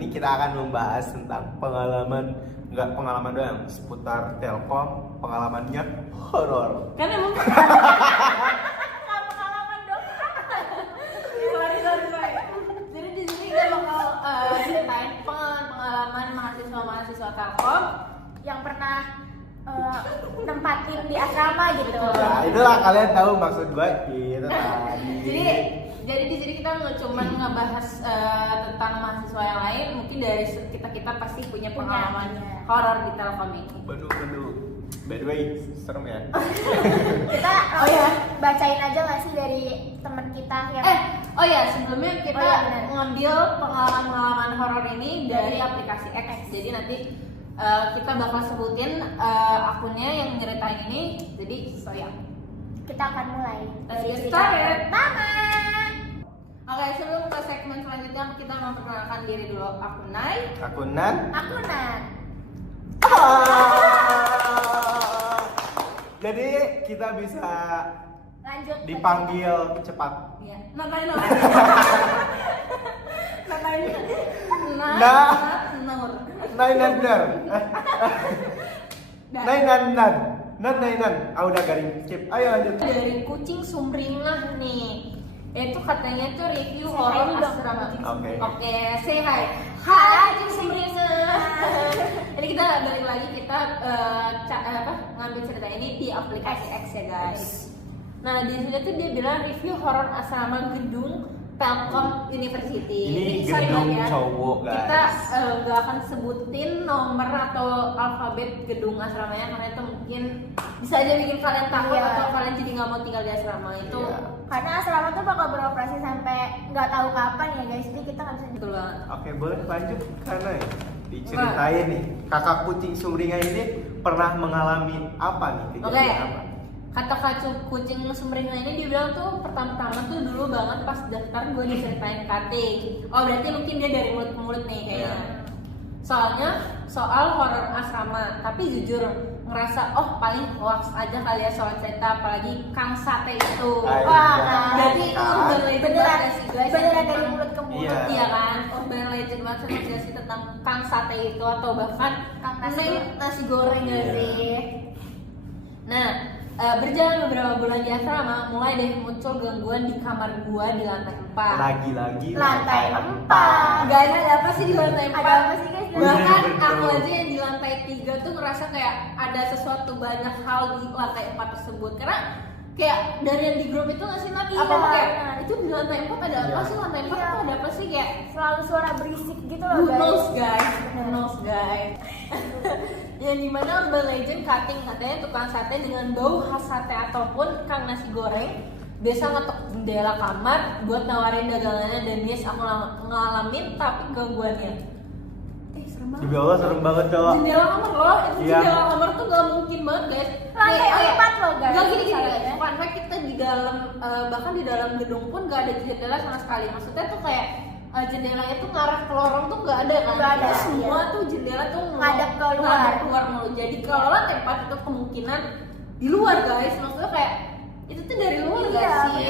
ini kita akan membahas tentang nggak pengalaman doang, seputar Telkom, pengalamannya horor. Kan emang pengalaman dong. Sorry. Jadi di sini kita bakal ceritain pengalaman mahasiswa Telkom yang pernah tempatin di asrama gitu. Nah, itulah kalian tahu maksud gue gitu tadi. Jadi di sini kita nggak cuma ngebahas tentang mahasiswa yang lain, mungkin dari kita pasti punya pengalaman horor di Telkom ini. Waduh. By the way, serem ya. Kita bacain aja nggak sih dari teman kita yang sebelumnya kita ngambil pengalaman horor ini dari aplikasi X. Jadi nanti kita bakal sebutin akunnya yang nyeritain ini. Jadi kita akan mulai dari Let's get started. pertama. Oke, sebelum ke segmen selanjutnya kita memperkenalkan diri dulu. Aku Nay. Aku Nan. Jadi kita bisa Lanjut dipanggil cepat. Iya. Natain Nur. Nainan. Udah garing skip. Ayo lanjut. Dari kucing sumringah nih. Itu katanya tuh review horor asrama. Oke, say hi. Hai kucing sumringah. Jadi kita balik lagi ngambil cerita ini di aplikasi X ya guys. Nah di sini tuh dia bilang review horor asrama gedung Telkom University. Ini Sorry gedung ya, cowok guys. kita gak akan sebutin nomor atau alfabet gedung asramanya karena itu mungkin bisa aja bikin kalian takut atau kalian jadi nggak mau tinggal di asrama itu. Karena asrama tuh bakal beroperasi sampai nggak tahu kapan ya guys, jadi kita nggak bisa. Betul banget. Oke, boleh lanjut karena ya diceritain nih. Kakak kucing sumringah ini pernah mengalami apa nih? Kejadian apa? Kata kucing sumringah ini dia bilang tuh pertama-tama tuh dulu banget pas daftar gue diceritain cutting. Oh berarti mungkin dia dari mulut ke mulut nih kayaknya. Soalnya soal horor asrama, tapi jujur ngerasa paling hoax aja kali ya soal cerita, apalagi Kang Sate itu. Berarti itu urban legend banget sih guys. Beneran dari mulut ke mulut. Iya kan, urban legend banget sih tentang Kang Sate itu atau bahkan nasi goreng gak sih. Nah, berjalan beberapa bulan di asrama, mulai deh muncul gangguan di kamar gua di lantai 4. Lagi-lagi Lantai 4. Gak ada apa sih di lantai 4? Ada apa sih guys? Bahkan aku aja yang di lantai 3 tuh ngerasa kayak ada sesuatu banyak hal di lantai 4 tersebut. Karena kayak dari yang di grup itu nggak sih Nat? Apa kayak itu di lantai 4 ada apa sih? Lantai 4 tuh ada apa sih? Kayak Selalu suara berisik gitu loh who guys. knows guys. Yang dimana urban legend cutting katanya tukang sate dengan bau khas sate ataupun Kang nasi goreng biasa ngetok jendela kamar buat nawarin dagangannya, dan yes aku ngalamin tapi gangguannya. Serem banget. Demi Allah serem banget cowok. Jendela kamar loh, itu jendela kamar tuh gak mungkin banget guys. Lantai 4 loh guys. Gak gini. Fun fact, kita di dalam bahkan di dalam gedung pun gak ada jendela sama sekali. Maksudnya tuh kayak jendelanya tuh ngarah ke lorong tuh gak ada kan? Gak ada, Itu semua tuh jendela tuh ngadep keluar mulu. Jadi kalau lantai 4 itu kemungkinan di luar guys. Maksudnya kayak itu tuh dari luar gak sih?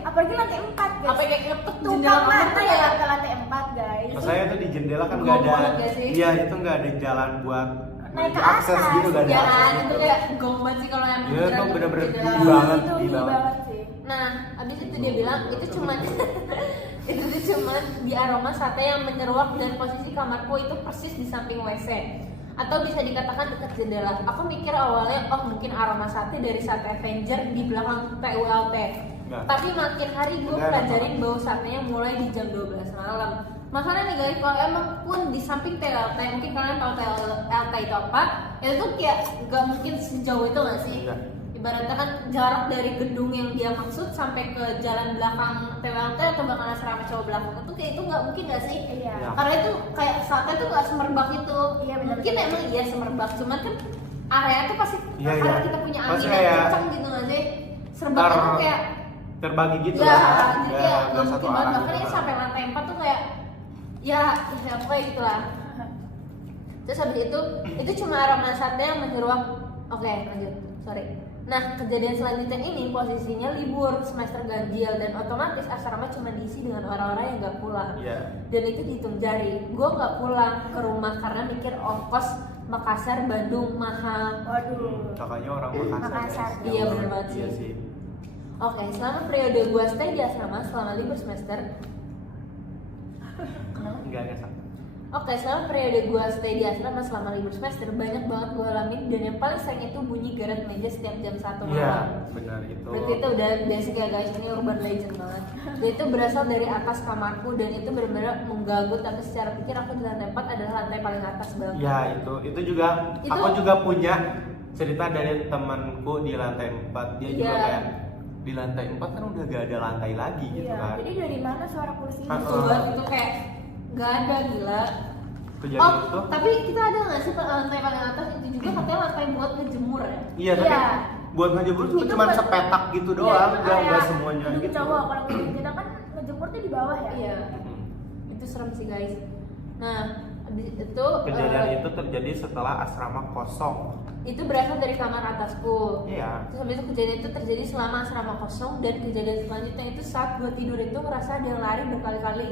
Apalagi lantai 4 guys. Apa kayak ngetuk Tukang jendela kamar mata tuh ya ke lantai 4 guys. Saya tuh di jendela kan nggak ada. Iya, itu nggak ada jalan buat naik ke akses atas gitu, nggak ada ya kan, akses itu gitu. kayak gong banget sih kalau yang Iya, tuh bener-bener jendela. tinggi banget, Itu tinggi tinggi banget. banget sih. Nah, abis itu dia bilang itu cuman di aroma sate yang menyeruak, dan posisi kamarku itu persis di samping WC atau bisa dikatakan dekat jendela. Aku mikir awalnya mungkin aroma sate dari sate Avenger di belakang PULT. Nah. Tapi makin hari gue pelajarin bau satenya mulai di jam 12 malam. Makanya nih guys, kalau emang pun di samping TLT, mungkin kalian tahu TLT itu apa? Itu tuh kayak gak mungkin sejauh itu gak sih? Ibaratnya kan jarak dari gedung yang dia maksud sampai ke jalan belakang TLT atau bahkan asrama cowok belakang itu kayak itu nggak mungkin nggak sih? Iya. Karena itu kayak sate tuh nggak semerbak itu. Iya, benar. Mungkin emang iya semerbak, cuman kan area tuh pasti karena kita punya angin Pasti yang kayak kencang gitu nggak sih? Serbaknya tuh kayak terbagi gitu ya, lah. jadi kayak nggak satu mungkin banget. arah Bahkan gitu. ini sampai lantai 4 tuh kayak ya pokoknya gitulah. Terus habis itu cuma aroma sate yang menyeruak. Oke, lanjut. Sorry. Nah, kejadian selanjutnya ini posisinya libur semester ganjil dan otomatis asrama cuma diisi dengan orang-orang yang nggak pulang. Iya. Dan itu dihitung jari. Gue nggak pulang ke rumah karena mikir ongkos Makassar Bandung mahal. Waduh. Kakaknya orang Makassar. Makassar. Ya. Iya, bener banget Iya sih. sih. Oke, selama periode gue stay di asrama selama libur semester. Enggak sama. Oke, selama periode gue stay di asrama selama libur semester banyak banget gue alamin dan yang paling sering itu bunyi garet meja setiap jam 1 malam. Iya, benar itu. Berarti itu udah basic ya guys, ini urban legend banget. Dan itu berasal dari atas kamarku dan itu benar-benar mengganggu, tapi secara pikir aku di lantai 4 adalah lantai paling atas banget. Ya itu juga Itu- aku juga punya cerita dari temanku di lantai 4. Dia juga Iya. kayak di lantai 4 kan udah gak ada lantai lagi gitu Iya. kan. Jadi dari mana suara kursi Ah, itu? Betul banget, itu kayak gak ada, gila. Kejadian Oh, itu. tapi kita ada nggak sih lantai paling atas itu juga katanya lantai buat ngejemur ya? Iya, tapi Iya. buat ngejemur tuh Itu cuma buat- sepetak gitu Iya, doang, itu enggak area semuanya gedung gitu. cowok. Kalau gedung kita kan ngejemur tuh di bawah ya. Iya, Hmm. itu serem sih guys. Nah, itu Kejadian itu terjadi setelah asrama kosong. itu berasal dari kamar atasku. Iya. Terus habis itu kejadian itu terjadi selama asrama kosong dan kejadian selanjutnya itu saat gue tidur itu ngerasa ada yang lari berkali-kali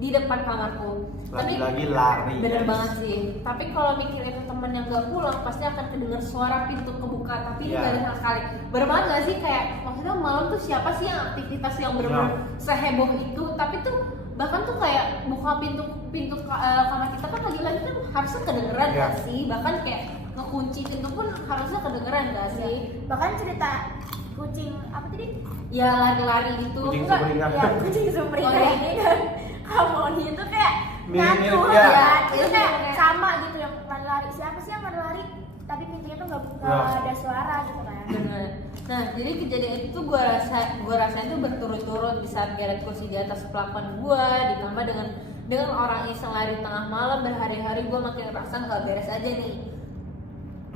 di depan kamarku. Lagi-lagi lari. Bener guys. banget sih. Tapi kalau mikir itu temen yang gak pulang pasti akan kedengar suara pintu kebuka. Tapi ini Iya. gak ada sama sekali. Bener banget gak sih kayak maksudnya malam tuh siapa sih yang aktivitas yang bener-bener seheboh itu? Tapi tuh bahkan tuh kayak buka pintu kamar kita kan lagi-lagi kan harusnya kedengeran Iya. gak sih? Bahkan kayak ngekunci pintu pun harusnya kedengeran gak sih? Bahkan cerita kucing apa tadi? Ya lari-lari gitu. Kucing Enggak, sumringah. ya kucing sumringah Oh, iya. ini dan harmoni itu kayak Mirip-mirip, nyatu ya. ya. Itu Iya, kayak iya. sama gitu yang lari-lari. Siapa sih yang lari tapi pintunya tuh nggak Ya. ada suara gitu kan? Bener. Nah, jadi kejadian itu gue rasa itu berturut-turut di saat geret kursi di atas pelafon gue, ditambah dengan orang iseng lari tengah malam berhari-hari, gue makin merasa nggak beres aja nih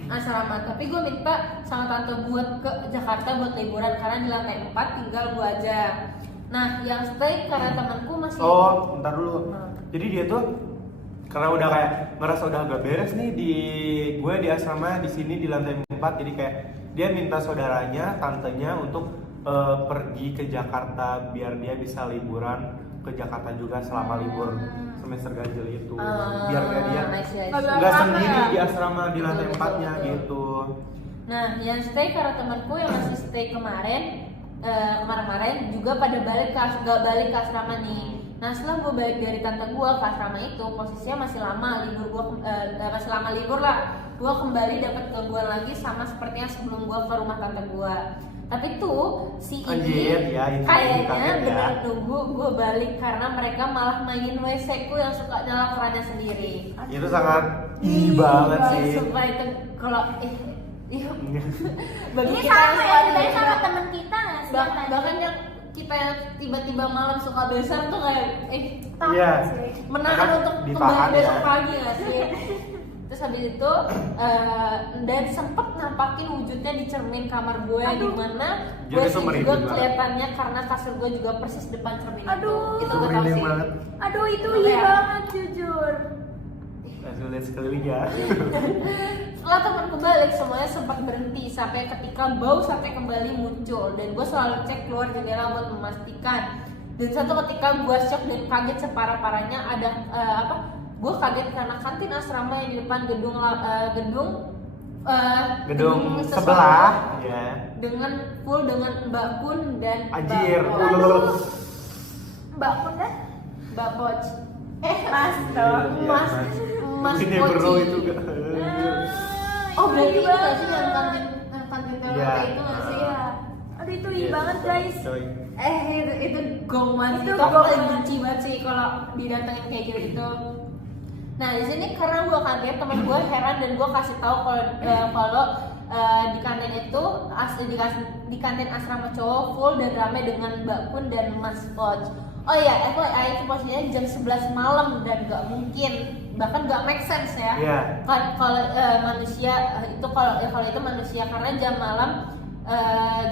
asrama. Tapi gue minta sama tante buat ke Jakarta buat liburan karena di lantai 4 tinggal gue aja. Nah, yang stay karena temanku masih. Oh, bentar dulu. Hmm. Jadi dia tuh karena udah kayak ngerasa udah agak beres nih di gue di asrama di sini di lantai 4, jadi kayak dia minta saudaranya, tantenya untuk pergi ke Jakarta biar dia bisa liburan ke Jakarta juga selama libur semester ganjil itu. Biar gak dia I see. Agak nggak lama sendiri ya? di asrama di lantai Betul, 4-nya betul. gitu. Nah, yang stay karena temanku yang masih stay kemarin juga pada gak balik ke asrama nih. Nah, setelah gue balik dari tante gue ke asrama itu, posisinya masih lama libur lah. Gue kembali dapat gangguan lagi sama seperti yang sebelum gue ke rumah tante gue. Tapi tuh si Anjir, ini ya, ini kayaknya kaget ya. bener nunggu gue balik karena mereka malah mainin WC ku yang suka nyala kerannya sendiri. Itu sangat banget sih. Sumpah itu kalau iya, bagi Ini kita sama yang ya, suka ceritanya tiba-tiba- sama teman kita nggak sih? yang tadi? bahkan yang kita yang tiba-tiba malam suka besar tuh kayak Takut Iya. sih. menahan Karena untuk ditahan kembali besok ya. pagi nggak sih? Terus habis itu dan sempet nampakin wujudnya di cermin kamar gue di Aduh. mana Jadi gue itu merinding juga banget. kelihatannya karena kasur gue juga persis depan cermin Aduh. itu Itu gue tau merinding sih. banget. Aduh itu Iya. iya banget jujur. Langsung lihat sekeliling ya. Setelah temanku balik, semuanya sempat berhenti sampai ketika bau sate kembali muncul dan gue selalu cek keluar jendela buat memastikan. Dan satu ketika gue shock dan kaget separah-parahnya ada gue kaget karena kantin asrama yang di depan gedung Gedung sesuatu sebelah ya. dengan full dengan Mbak Kun dan Anjir. Mbak Aduh. Mbak Pun dan Mbak Poch. Mas Iya, toh. iya, Mas Mas Ini Poci. bro itu gak. Oh berarti ini iya nggak sih yang banget. kantin Iya. telolet itu nggak sih? Iya. Aduh itu iya banget guys. Coy. Itu gong banget Itu itu aku gong paling banget. benci banget sih kalau didatengin kayak gitu. Nah di sini karena gue kaget teman gue heran dan gue kasih tahu kalau di kantin itu di kantin asrama cowok full dan ramai dengan Mbak Kun dan Mas Poch. Oh iya, FYI itu posisinya jam 11 malam dan gak mungkin, bahkan gak make sense ya. Iya. Kalau manusia itu kalau itu manusia karena jam malam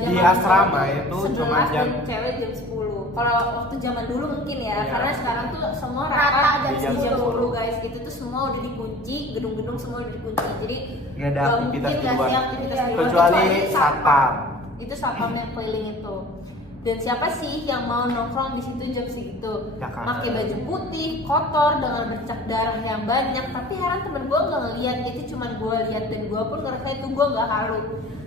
jam Di malam asrama itu 11 cuma jam- dan cewek jam 10. Kalau waktu zaman dulu mungkin ya, Iya. karena sekarang tuh semua Rata rata jam di jam 10. 10 guys. Itu tuh semua udah dikunci, gedung-gedung semua udah dikunci. Jadi Nggak ada nggak aktivitas mungkin di nggak luar. sih aktivitas di luar, Kecuali satpam. Itu satpam yang keliling itu. Dan siapa sih yang mau nongkrong di situ jam segitu? Ya kan. Pakai baju putih, kotor dengan bercak darah yang banyak. Tapi heran temen gue nggak ngeliat, itu cuman gue lihat dan gue pun ngerasa itu gue nggak halu.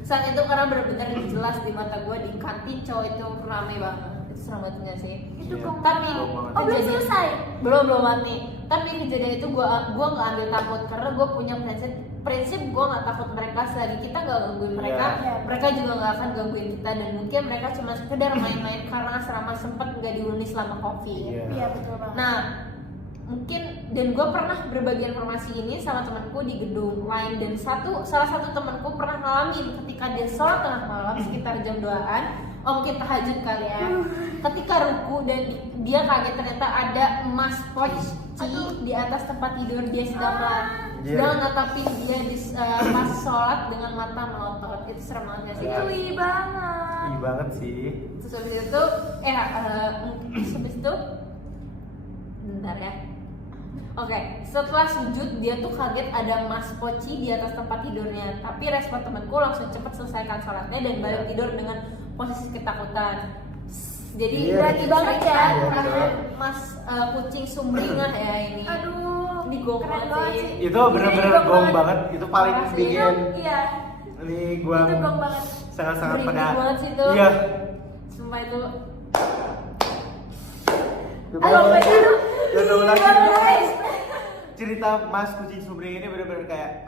Saat itu karena benar-benar jelas di mata gue di kantin cowok itu ramai banget. Itu serem banget nggak sih? Itu Iya. kok. Tapi Belum banget. Oh, belum selesai? belum mati. Tapi kejadian itu gue nggak ambil takut karena gue punya prinsip gue nggak takut mereka selagi kita nggak gangguin mereka, Iya. mereka juga nggak akan gangguin kita dan mungkin mereka cuma sekedar main-main karena asrama sempet nggak dihuni selama COVID. Iya. Iya betul banget. Nah mungkin dan gue pernah berbagi informasi ini sama temanku di gedung lain dan salah satu temanku pernah ngalamin ketika dia sholat tengah malam sekitar jam 2-an, oh mungkin tahajud kali ya, ketika ruku dan dia kaget ternyata ada emas poci di atas tempat tidur dia sedang natapin dia di pas sholat dengan mata melotot. Itu serem banget gak sih? Itu ih banget. Ih banget sih. Terus habis itu habis itu bentar ya. Oke, setelah sujud dia tuh kaget ada emas poci di atas tempat tidurnya. Tapi respon temanku langsung cepet selesaikan sholatnya dan balik tidur dengan posisi ketakutan. Jadi Iya, berarti banget ya. Iya, Mas kucing sumringah ya ini. Aduh, Ini gong keren banget banget sih. sih. Itu bener-bener Iya, gong banget. Itu paling Parah sih. bikin Iya, ini gua itu gong banget. sangat-sangat Merinding pada. banget sih itu. Iya. Sumpah itu Aduh, aduh. Guys. Cerita Mas Kucing Sumring ini bener-bener kayak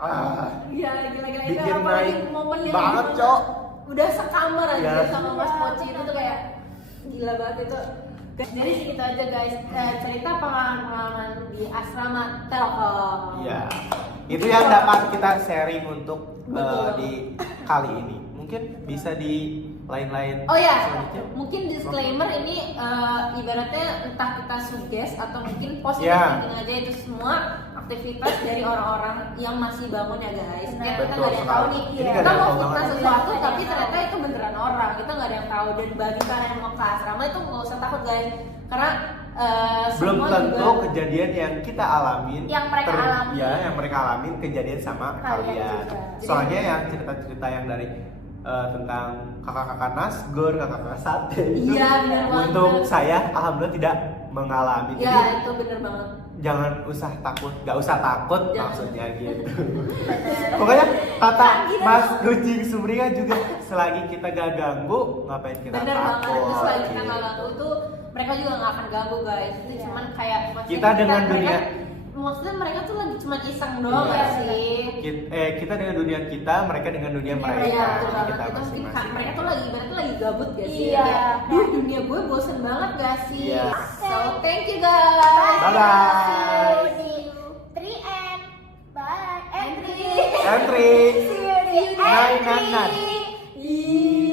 iya gila-gila itu bikin apalagi naik momen yang banget, dimana Cok. udah sekamar aja Iya. sama Mas Poci itu tuh kayak gila banget itu. Jadi segitu aja guys, cerita pengalaman di asrama Telkom. Iya. Itu yang dapat kita sharing untuk Betul. di kali ini. Mungkin bisa di lain-lain. Oh ya, selanjutnya. mungkin disclaimer ini ibaratnya entah kita suggest atau mungkin positif Ya. thinking aja itu semua aktivitas dari orang-orang yang masih bangun ya guys. Benar. Kayak kita Betul nggak ada yang tahu nih, sekali. Ini Iya. nggak kita ada yang mau tahu fitnah banget. sesuatu Iya. tapi ternyata itu beneran orang, kita nggak ada yang tahu. Dan bagi kalian yang mau ke asrama itu nggak usah takut guys, karena Belum semua tentu juga kejadian yang kita alamin Yang mereka alamin. ya, yang mereka alamin kejadian sama Kalian kalian. juga. Soalnya yang cerita-cerita yang dari tentang kakak-kakak nasgor, kakak-kakak sate itu Iya, benar banget. untuk saya alhamdulillah tidak mengalami. Jadi ya itu bener banget. jangan usah takut, nggak usah takut Jangan. maksudnya gitu. Pokoknya kata Mas Kucing Sumringan juga selagi kita gak ganggu, ngapain kita Bener banget, takut? itu selain kita gitu. nggak ganggu tuh mereka juga nggak akan ganggu guys. Itu Iya. cuman kayak maksudnya Kita dengan dunia- maksudnya mereka tuh lagi cuma iseng doang Iya. ya sih. Kita dengan dunia kita, mereka dengan dunia mereka. Iya, betul Jadi banget. kita Itu mungkin masing-masing. mereka tuh lagi ibaratnya lagi gabut gak sih? Iya. Kayak, duh dunia gue bosen banget gak sih? Iya. So thank you guys. Bye-bye. See you di 3N. Bye. Entry. Entry. See you di Nine, nine, nine. entry. Ih.